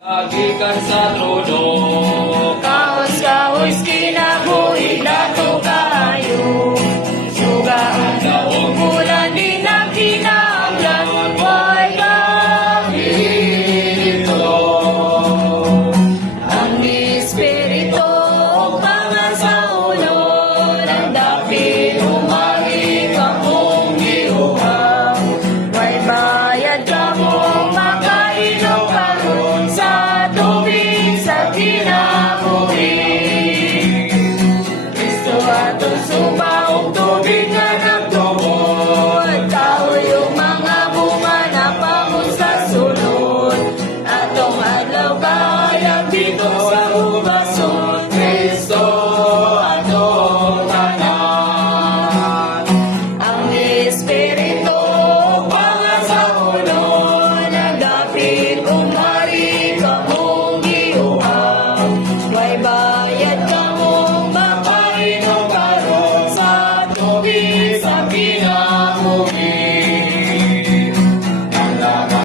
Kagikan sa trono, Kaos-kaos kinabuhi nato kayo. Sugaan daong bulan din ang kinahanglan. Why dito? Ang Espiritu pangan sa ulo. Nandapit umari ka mong giuhang. Why bayad ka mong makainom karon sa tubig sa kinabuhi. Kristo atong sumaong tubig nga nagtubod. Tao yung mga bunga na pamon sa sulod. Atong adlaw kayang dito sa umason. Kristo atong tanan. Ang Espiritu pangan sa ulo. Nagdapit umari ka mong giuhang. Way bayad